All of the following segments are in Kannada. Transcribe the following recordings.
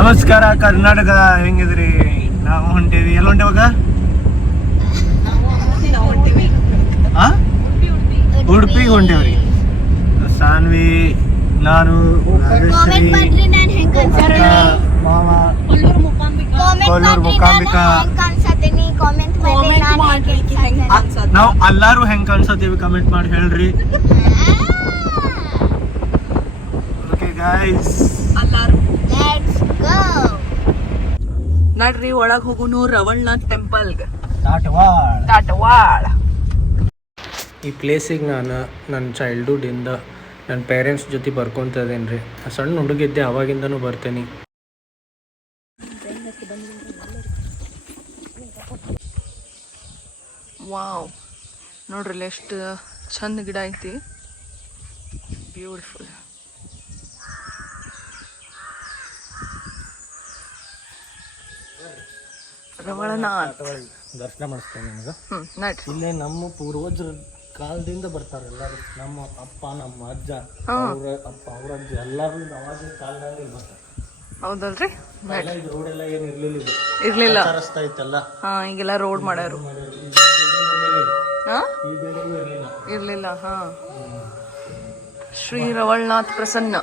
ನಮಸ್ಕಾರ ಕರ್ನಾಟಕ, ಹೆಂಗಿದ್ರಿ? ನಾವು ಹೊಂಟೇವಿ. ಎಲ್ಲಿ ಹೊಂಟೇವಾಗ? ಉಡುಪಿಗೆ ಹೊಂಟೇವ್ರಿ. ಸಾನ್ವಿ, ನಾನು, ಮಾವ, ಕೊಲ್ಲೂರು ಮೂಕಾಂಬಿಕಾ. ನಾವು ಎಲ್ಲಾರು ಹೆಂಗ್ ಕಾಣಿಸತ್ತೀವಿ ಕಮೆಂಟ್ ಮಾಡಿ ಹೇಳ್ರಿ. ಓಕೆ ಗೈಸ್, ನಡ್ರಿ ಒಳಗ್ ಹೋಗುನು ರವಳ್ನಾಥ್ ಟೆಂಪಲ್ ಟಾಟವಾಳ. ಈ ಪ್ಲೇಸಿಗೆ ನಾನು ನನ್ನ ಚೈಲ್ಡ್ಹುಡ್ಡಿಂದ ನನ್ನ ಪೇರೆಂಟ್ಸ್ ಜೊತೆ ಬರ್ಕೊತ ಇದೇನಿ ರೀ. ಸಣ್ಣ ಹುಡುಗಿದ್ದೆ, ಅವಾಗಿಂದನೂ ಬರ್ತೇನೆ. ವಾವ್, ನೋಡ್ರಿ ಎಷ್ಟು ಚಂದ ಗಿಡ ಐತಿ. ಬ್ಯೂಟಿಫುಲ್. ರವಳನಾಥ್ ದರ್ಶನ ಮಾಡಿಸ್ತೇನೆ ನಿಮ್ಗೆ. ನಡ್ರಿ. ಇಲ್ಲೇ ನಮ್ಮ ಪೂರ್ವಜರ ಕಾಲದಿಂದ ಬರ್ತಾರೆ ಎಲ್ಲರೂ. ನಮ್ಮ ಅಪ್ಪ, ನಮ್ಮ ಅಜ್ಜ, ಅವ್ರ ಅಪ್ಪ, ಅವ್ರ ಅಜ್ಜ ಎಲ್ಲರೂ ಅವಾಗಿನ ಕಾಲದಲ್ಲಿ ಬರ್ತಾರೆ. ಹೌದಲ್ರಿ? ಇದು ರೋಡ್ ಎಲ್ಲ ಏನು ಇರ್ಲಿಲ್ಲ, ರಸ್ತೆ ಐತಲ್ಲ. ಈಗೆಲ್ಲ ರೋಡ್ ಮಾಡ್ಯಾರು. ಇರ್ಲಿಲ್ಲ. ಶ್ರೀ ರವಳ್ನಾಥ್ ಪ್ರಸನ್ನ.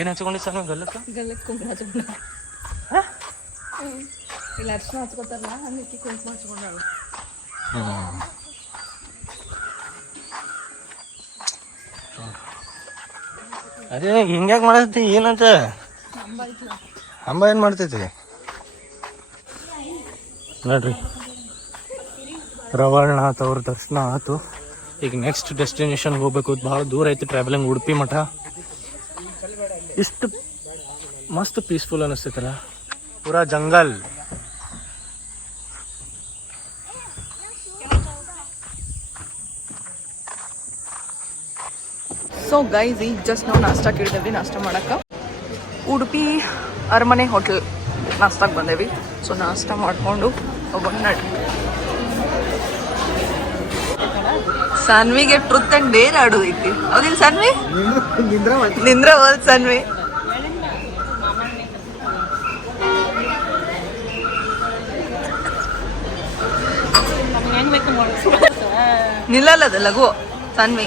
ಏನು ಹಚ್ಕೊಂಡಿ ಸರ್ ಗಲ್ಲಕ್ಕೆ ಕುಂಕುಮ ಹಚ್ಕೊಂಡ. ಇಲ್ಲ ಅರ್ಶಿನ ಹಚ್ಕೊತಾರಲ್ಲ, ಹಂಗೆ ಕುಂಕುಮ ಹಚ್ಕೊಂಡಾಳು. ಅದೇ ಹಿಂಗ್ಯಾಕೆ ಮಾಡತೈತಿ? ಏನಂತ ಅಂಬ ಏನು ಮಾಡ್ತೈತಿ ನೋಡ್ರಿ. ರವಳ್ನಾಥ್ ಅವ್ರ ದರ್ಶನ ಆಯ್ತು. ಈಗ ನೆಕ್ಸ್ಟ್ ಡೆಸ್ಟಿನೇಷನ್ಗೆ ಹೋಗ್ಬೇಕು. ಭಾಳ ದೂರ ಐತಿ ಟ್ರಾವೆಲಿಂಗ್. ಉಡುಪಿ ಮಠ ಇಷ್ಟು ಮಸ್ತ್ ಪೀಸ್ಫುಲ್ ಅನಿಸ್ತೈತಲ್ಲ, ಪೂರಾ ಜಂಗಲ್. ಸೊ ಗೈಸ್, ಈಗ ಜಸ್ಟ್ ನಾವು ನಾಷ್ಟಾ ಕೇಳಿದೇವಿ. ನಾಷ್ಟ ಮಾಡಕ್ಕೆ ಉಡುಪಿ ಅರಮನೆ ಹೋಟೆಲ್ ನಾಷ್ಟಾಕ್ಕೆ ಬಂದೇವಿ. ಸೊ ನಾಷ್ಟ ಮಾಡಿಕೊಂಡು ಹೋಗೋಣ ನಡ್ರಿ. ಸಾನ್ವಿಗೆ ಟ್ರುತ್ ಆ್ಯಂಡ್ ಡೇರ್ ಆಡೋದು ಐತಿ. ಹೌದಿಲ್ಲ ಸಾನ್ವಿ? ನಿಂದ್ರ ಹೋದ್ ಸಾನ್ವಿ. ನಿಲ್ಲಲ್ಲ ಅದು ಲಘು ಸಾನ್ವಿ.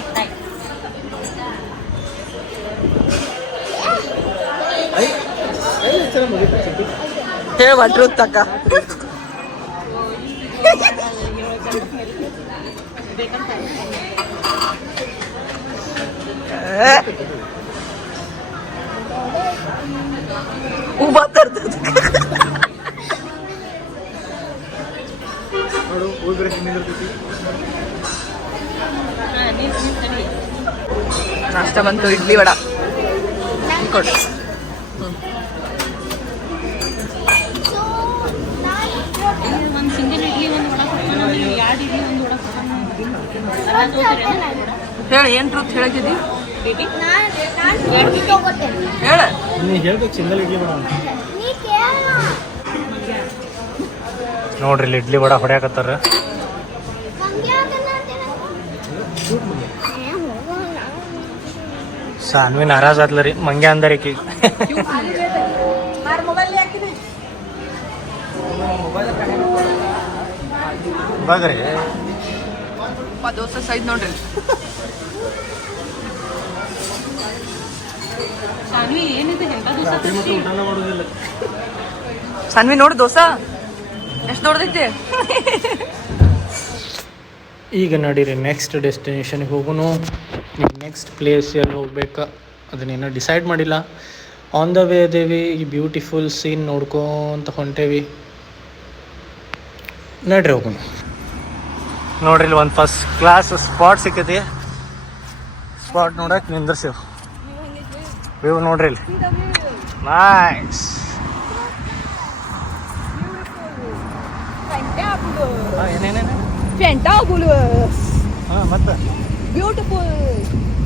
ಹೇಳುವ ಟ್ರೂತ್ ಅಕ್ಕ. ಉಬಾ ತರ್ತದ ನಾಷ್ಟ ಬಂತು. ಇಡ್ಲಿ ವಡ ಕೊಡು. ಹೇಳ, ಏನ್ ಟ್ರೂತ್ ಹೇಳಕ್ಕಿದ್ದಿ? ಹೇಳ. ಹೇಳ್ಬೇಕು ಸಿಂಗಲ್ ಇಡ್ಲಿ ವಡ ಅಂತ. ನೋಡ್ರಿ ಇಲ್ಲಿ ಇಡ್ಲಿ ವಡ ಹೊಡ್ಯಾಕತ್ತಾರ. ಸಾನ್ವಿ ನಾರಾಜ್ ಆದ್ಲ ರೀ. ಮಂಗ್ಯ ಅಂದಾರ ಈಕಿ. ಬಾಗ್ರಿ ದೋಸೆ ಸೈಡ್ ನೋಡ್ರಿ. ಸಾನ್ವಿ ನೋಡಿ ದೋಸಾ ಎಷ್ಟು ದೊಡ್ಡದೈತಿ. ಈಗ ನಡೀರಿ ನೆಕ್ಸ್ಟ್ ಡೆಸ್ಟಿನೇಷನ್ಗೆ ಹೋಗುನು. ಈಗ ನೆಕ್ಸ್ಟ್ ಪ್ಲೇಸ್ ಎಲ್ಲಿ ಹೋಗ್ಬೇಕಾ ಅದನ್ನೇನೋ ಡಿಸೈಡ್ ಮಾಡಿಲ್ಲ. ಆನ್ ದ ವೇ ಅದೇವಿ. ಈ ಬ್ಯೂಟಿಫುಲ್ ಸೀನ್ ನೋಡ್ಕೊಂತ ಹೊಂಟೇವಿ. ನಡ್ರಿ ಹೋಗೋಣ. ನೋಡ್ರಿ ಇಲ್ಲಿ ಒಂದು ಫಸ್ಟ್ ಕ್ಲಾಸ್ ಸ್ಪಾಟ್ ಸಿಕ್ಕೈತಿ. ಸ್ಪಾಟ್ ನೋಡಕ್ಕೆ ನಿಂದ್ರಸಿವ್. ವ್ಯೂ ನೋಡ್ರಿ ಇಲ್ಲಿ ನೈಸ್. ಏನೇನೇನು Fantabulous. ಹಾಂ ಮತ್ತೆ Beautiful.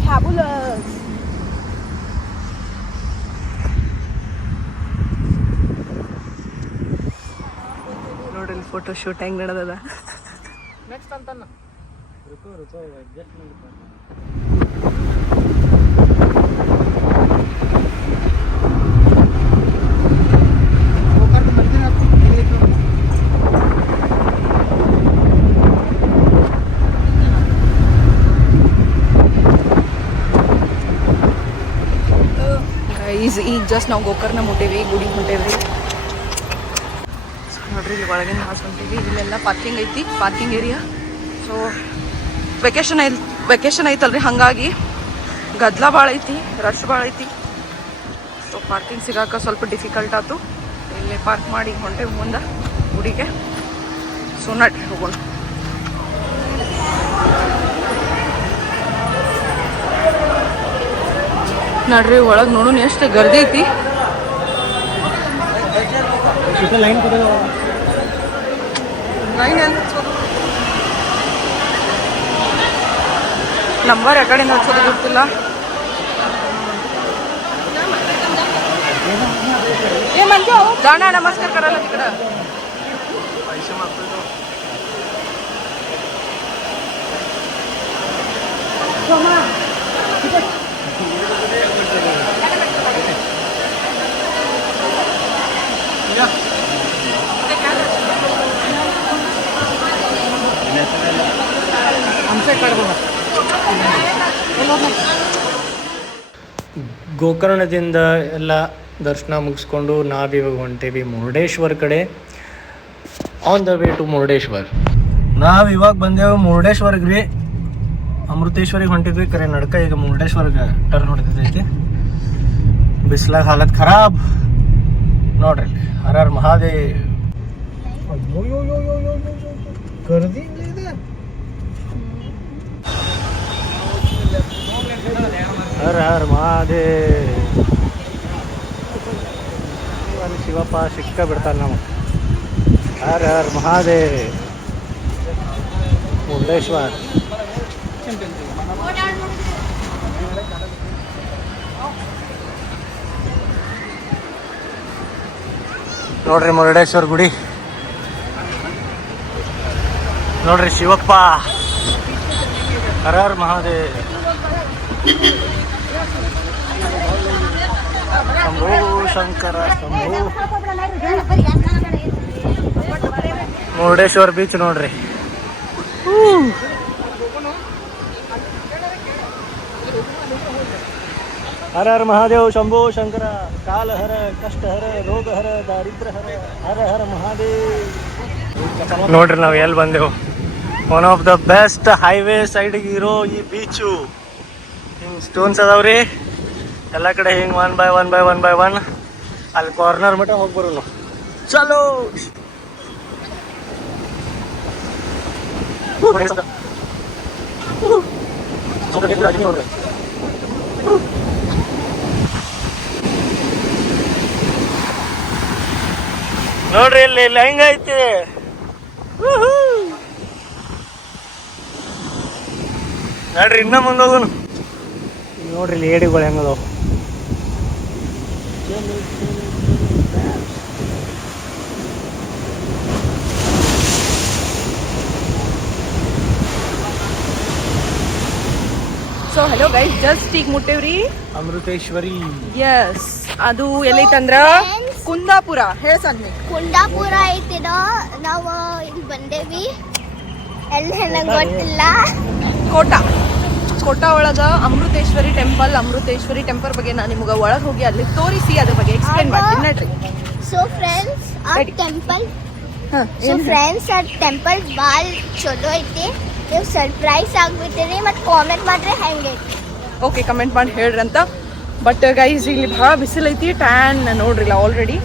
Fabulous. ನೋಡ್ರಿ ಇಲ್ಲಿ ಫೋಟೋ ಶೂಟ್ ಹೆಂಗ್ ನಡೆದದ. ನೆಕ್ಸ್ಟ್ ಅಂತ ಈಗ ಜಸ್ಟ್ ನಾವು ಗೋಕರ್ಣ ಮುಟ್ಟೇವಿ, ಗುಡಿಗೆ ಹೊಂಟೇವ್ರಿ. ನೋಡ್ರಿ ಇಲ್ಲಿ ಒಳಗಿನ ಹಾಸ್ ಹೊಂಟೇವಿ. ಇಲ್ಲೆಲ್ಲ ಪಾರ್ಕಿಂಗ್ ಐತಿ, ಪಾರ್ಕಿಂಗ್ ಏರಿಯಾ. ಸೊ ವೆಕೇಶನ್ ಐತಲ್ರಿ, ಹಾಗಾಗಿ ಗದ್ದಲ ಭಾಳ ಐತಿ, ರಶ್ ಭಾಳ ಐತಿ. ಸೊ ಪಾರ್ಕಿಂಗ್ ಸಿಗಾಕ ಸ್ವಲ್ಪ ಡಿಫಿಕಲ್ಟ್ ಆಯ್ತು. ಇಲ್ಲೇ ಪಾರ್ಕ್ ಮಾಡಿ ಹೊಂಟೇವಿ ಮುಂದೆ ಗುಡಿಗೆ. ಸೊ ನಡ್ರಿ ಹೋಗೋಣ. ನಡ್ರಿ ಒಳಗೆ ನೋಡೋಣ ಎಷ್ಟು ಗರ್ದಿ ಐತಿ. ಲೈನ್ ನಂಬರ್ ಯಾಕಡೆಯಿಂದ ಹಚ್ಚೋದು ಗೊತ್ತಿಲ್ಲ. जाना नमस्कार करायला तिकडं. ಗೋಕರ್ಣದಿಂದ ಎಲ್ಲ ದರ್ಶನ ಮುಗಿಸ್ಕೊಂಡು ನಾವಿವಾಗ ಹೊಂಟೇವಿ ಮುರುಡೇಶ್ವರ ಕಡೆ. On the way to Murudeshwar. ನಾವು ಇವಾಗ ಬಂದೇವು ಮುರುಡೇಶ್ವರ್ಗೆ ರೀ. ಅಮೃತೇಶ್ವರಿಗೆ ಹೊಂಟಿದ್ವಿ, ಕರೆ ನಡ್ಕ ಈಗ ಮುರುಡೇಶ್ವರ್ಗೆ ಟರ್ನ್ ಹೊಡೆದೈತಿ. ಬಿಸ್ಲಾಗ ಹಾಲತ್ ಖರಾಬ್ ನೋಡ್ರಿ. ಹರ ಹರ ಮಹಾದೇವ್. ಕರ್ದಿ ಹರ ಹರ ಮಹಾದೇವ್. ಅಲ್ಲಿ ಶಿವಪ್ಪ ಸಿಕ್ಕ ಬಿಡ್ತಾನೆ ನಾವು. ಹರ ಹರ ಮಹಾದೇವ್. ಮುರುಡೇಶ್ವರ್ ನೋಡ್ರಿ, ಮುರುಡೇಶ್ವರ ಗುಡಿ ನೋಡ್ರಿ. ಶಿವಪ್ಪ ಹರ ಹರ ಮಹಾದೇವ್. ಶಂಭೋ ಶಂಕರ ಶಂಭೋ. ಮುರುಡೇಶ್ವರ ಬೀಚ್ ನೋಡ್ರಿ. ಹರ ಹರ ಮಹಾದೇವ್ ಶಂಭೋ ಶಂಕರ. ಕಾಲ ಹರ, ಕಷ್ಟ ಹರ, ರೋಗ ಹರ, ದಾರಿದ್ರ ಹರ. ಹರ ಹರ ಮಹಾದೇವ್. ನೋಡ್ರಿ ನಾವು ಎಲ್ಲಿ ಬಂದೆವು. One of the best highway ಸೈಡ್ಗೆ ಇರೋ ಈ ಬೀಚು. ಹಿಂಗೆ ಸ್ಟೋನ್ಸ್ ಅದಾವ್ರಿ ಎಲ್ಲ ಕಡೆ. ಹಿಂಗೆ ಒನ್ ಬೈ ಒನ್ ಅಲ್ಲಿ ಕಾರ್ನರ್ ಮಟ್ಟ ಹೋಗಿ ಬರೋನು. ಚಲೋ. ನೋಡ್ರಿ ಇಲ್ಲಿ ಹೆಂಗೈತಿ. ನೋಡ್ರಿ ಇನ್ನ ಮುಂದೆ ಹೋಗೋನು. ನೋಡ್ರಿ ಇಲ್ಲಿ ಏಡಿಗಳು ಹೆಂಗದಾವ. ಸೊ ಹಲೋ ಗೈಸ್, ಜಸ್ಟ್ ಈಗ ಮುಟ್ಟೇವ್ರಿ ಅಮೃತೇಶ್ವರಿ. ಎಸ್, ಅದು ಎಲ್ಲೈತಂದ್ರ ಕುಂದಾಪುರ. ಹೇಳ್ಸನ್ನಿ. ಕುಂದಾಪುರ ಐತಿದ. ನಾವು ಇಲ್ಲಿ ಬಂದೇವಿ. ಎಲ್ಲಿ ನಂಗೆ ಗೊತ್ತಿಲ್ಲ. ಕೋಟಾ ಒಳಗ ಅಮೃತೇಶ್ವರಿ ಟೆಂಪಲ್ ಬಗ್ಗೆ ನಾನು ನಿಮ್ಗೆ ಒಳಗೆ ಹೋಗಿ ಅಲ್ಲಿ ತೋರಿಸಿ ಅದ್ರ ಬಗ್ಗೆ ಎಕ್ಸ್ಪ್ಲೇನ್ ಮಾಡ್ತೀನಿ ನಡ್ರಿ. ಸೊ ಫ್ರೆಂಡ್ಸ್, ಆ ಟೆಂಪಲ್ ಭಾಳ ಚಲೋ ಐತಿ. ನೀವು ಸರ್ಪ್ರೈಸ್ ಆಗ್ಬಿಟ್ಟಿರಿ. ಮತ್ತು ಕಾಮೆಂಟ್ ಮಾಡ್ರಿ ಹೆಂಗೈತಿ. ಓಕೆ, ಕಮೆಂಟ್ ಮಾಡಿ ಹೇಳ್ರಿ ಅಂತ. ಬಟ್ ಗೈಸ್ ಇಲ್ಲಿ ಭಾಳ ಬಿಸಿಲು ಐತಿ. Tan ನೋಡ್ರಿಲ್ಲ already.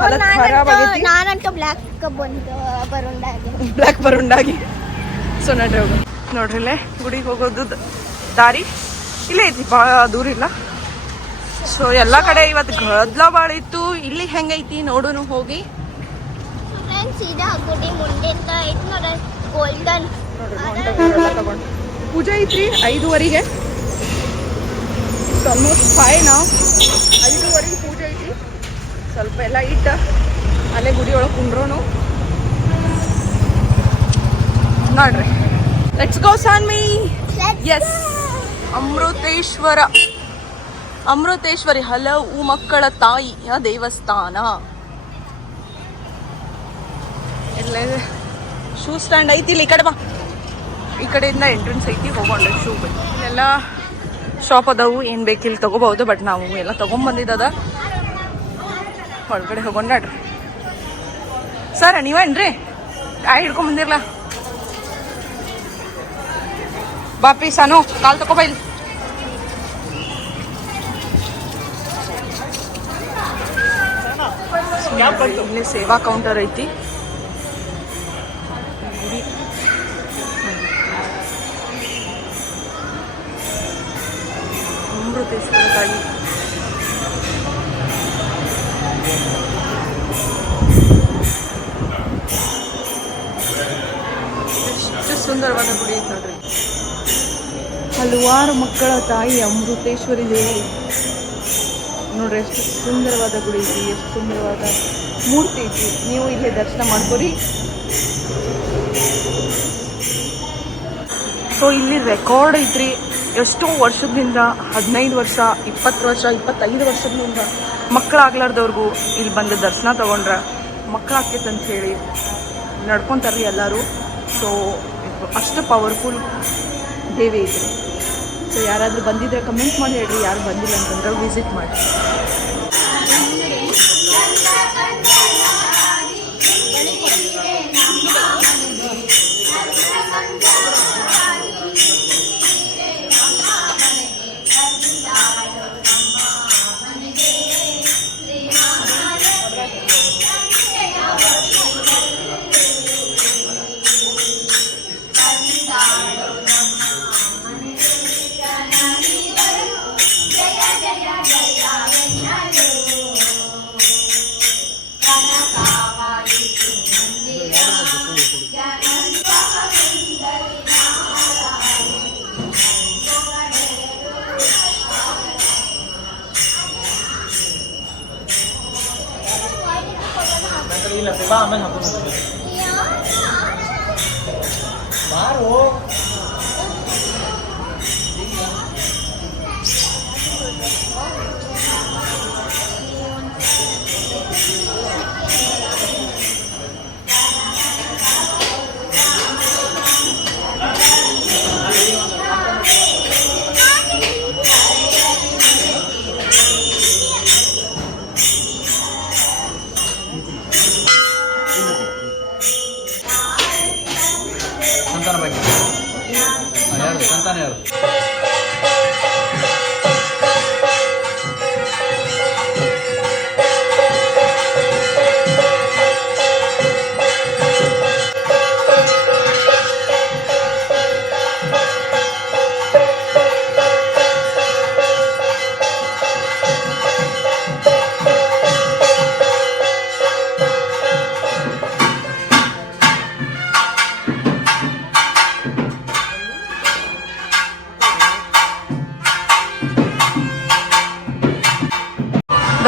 ಹಾಲತ್ ಖರಾಬ್ ಆಗೈತಿ. ನಾನಂತೂ ಬ್ಲ್ಯಾಕ್ ಬರುಂಡಾಗಿ ಬ್ಲ್ಯಾಕ್ ಬರುಂಡಾಗಿ. ಸೊ ನಡ್ರಿ ಹೋಗು. ನೋಡ್ರಿ ಇಲ್ಲೇ ಗುಡಿಗೆ ಹೋಗೋದು ದಾರಿ ಇಲ್ಲೇ ಐತಿ, ಭಾಳ ದೂರ ಇಲ್ಲ. ಸೊ ಎಲ್ಲ ಕಡೆ ಇವತ್ತು ಗದ್ದಲ ಭಾಳ ಇತ್ತು. ಇಲ್ಲಿ ಹೆಂಗೈತಿ ನೋಡೋನು ಹೋಗಿ. ಫ್ರೆಂಡ್ಸ್ ಇದು ಗುಡಿ ಮುಂದಿಂದ ಐತಿ ನೋಡ್ರಿ ಗೋಲ್ಡನ್. ತಗೊಂಡು ಪೂಜೆ ಐತ್ರಿ 5:15. ಆಲ್ಮೋಸ್ಟ್ 5 ನಾವು 5:15 ಪೂಜೆ ಐತಿ. ಸ್ವಲ್ಪ ಎಲ್ಲ ಇಟ್ಟು ಅಲ್ಲೇ ಗುಡಿ ಒಳಗೆ ಕುಂಡ್ರೋನು ನೋಡ್ರಿ. Let's go Sanvi. Yes, Amriteshwari ಹಲವು ಮಕ್ಕಳ ತಾಯಿಯ ದೇವಸ್ಥಾನ. ಇಲ್ಲೇ ಶೂ ಸ್ಟ್ಯಾಂಡ್ ಐತಿ. ಇಲ್ಲಿ ಈ ಕಡೆ ಬಾ, ಈ ಕಡೆಯಿಂದ ಎಂಟ್ರೆನ್ಸ್ ಐತಿ. ಹೋಗೋಣ ಶೂ ಬೇಕು. ಇಲ್ಲೆಲ್ಲ ಶಾಪ್ ಅದಾವು, ಏನು ಬೇಕಿಲ್ಲ ತಗೋಬಹುದು. ಬಟ್ ನಾವು ಎಲ್ಲ ತೊಗೊಂಬಂದಿದ್ದದ. ಒಳಗಡೆ ಹೋಗೋಣ ನಡ್ರಿ. ಸರ್ ನೀವೇನ್ರಿ ಹಿಡ್ಕೊಂಬಂದಿರ್ಲ? ಬಾಪಿ ಸಾನು ಕಾಲ್ ತಗೋಬ. ಇಲ್ಲಿ ಇಲ್ಲಿ ಸೇವಾ ಕೌಂಟರ್ ಐತಿ. ಅಮೃತೇಶ್ವರ ತಾಯಿ ಎಷ್ಟು ಸುಂದರವಾದ ಗುಡಿ ಐತೆ ನೋಡ್ರಿ. ಹಲವಾರು ಮಕ್ಕಳ ತಾಯಿ ಅಮೃತೇಶ್ವರಿ ದೇವಿ ನೋಡ್ರಿ. ಎಷ್ಟು ಸುಂದರವಾದ ಗುಡಿ ಐತಿ, ಎಷ್ಟು ಸುಂದರವಾದ ಮೂರ್ತಿ ಐತಿ. ನೀವು ಇಲ್ಲೇ ದರ್ಶನ ಮಾಡ್ಕೊರಿ. ಸೊ ಇಲ್ಲಿ ರೆಕಾರ್ಡ್ ಐತ್ರಿ. ಎಷ್ಟೋ ವರ್ಷದಿಂದ 15 ವರ್ಷ 20 ವರ್ಷ 25 ವರ್ಷದಿಂದ ಮಕ್ಕಳಾಗ್ಲಾರ್ದವ್ರಿಗೂ ಇಲ್ಲಿ ಬಂದು ದರ್ಶನ ತಗೊಂಡ್ರೆ ಮಕ್ಕಳಾಗ್ತೈತೆ ಅಂತ ಹೇಳಿ ನಡ್ಕೊತಾರ್ರಿ ಎಲ್ಲರೂ. ಸೊ ಅಷ್ಟು ಪವರ್ಫುಲ್ ದೇವಿ ಐತ್ರಿ. ಸೊ ಯಾರಾದರೂ ಬಂದಿದ್ರೆ ಕಮೆಂಟ್ ಮಾಡಿ ಹೇಳ್ರಿ, ಯಾರು ಬಂದಿಲ್ಲ ಅಂತಂದ್ರೆ ವಿಸಿಟ್ ಮಾಡಿ.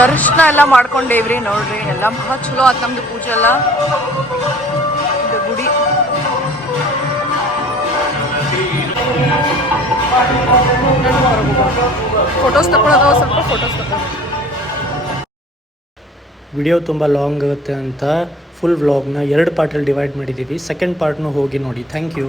ದರ್ಶನ ಎಲ್ಲ ಮಾಡ್ಕೊಂಡೇವ್ರಿ. ನೋಡ್ರಿ ಎಲ್ಲ ಬಹಳ ಚಲೋ ಆಯ್ತು ನಮ್ದು ಪೂಜೆ ಎಲ್ಲ. ಇದು ಗುಡಿ ಫೋಟೋಸ್ ತಗೊಳ್ಳೋದು, ಸ್ವಲ್ಪ ಫೋಟೋಸ್ ತಗೊಳ್ಳೋದು. ವಿಡಿಯೋ ತುಂಬ ಲಾಂಗ್ ಆಗುತ್ತೆ ಅಂತ ಫುಲ್ ವ್ಲಾಗ್ನ 2 ಪಾರ್ಟಲ್ಲಿ ಡಿವೈಡ್ ಮಾಡಿದ್ದೀವಿ. ಸೆಕೆಂಡ್ ಪಾರ್ಟ್ನೂ ಹೋಗಿ ನೋಡಿ. Thank you.